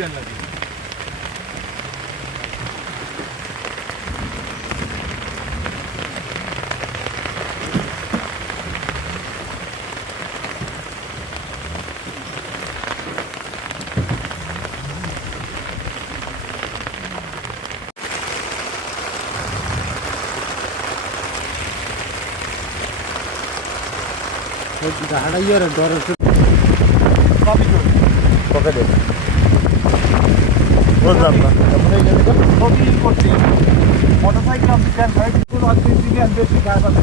বিয়ার লাগে হাঁটাইয়ার ডর পকেটে বুঝলাম না তারপরে এই গেলে ছবি করছি মোটরসাইকেল স্ট্যান্ড হয় কোনো অদ্ভুত দিকে বেশি গাছ আছে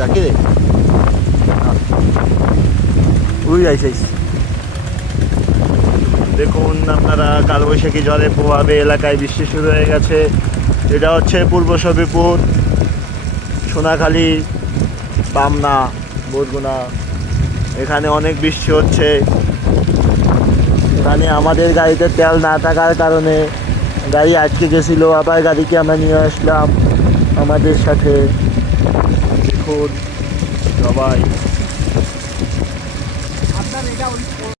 যাকে রে উই আইসাইস দেখুন আপনারা কালবৈশাখী ঝড়ের প্রভাবে এলাকায় বৃষ্টি শুরু হয়ে গেছে। এটা হচ্ছে পূর্ব সফিপুর, সোনাখালী, পামনা, বরগুনা। এখানে অনেক বৃষ্টি হচ্ছে। এখানে আমাদের গাড়িতে তেল না থাকার কারণে গাড়ি আটকে গেছিলো, আবার গাড়িকে আমরা নিয়ে আসলাম আমাদের সাথে। দেখুন সবাই আপনার এটা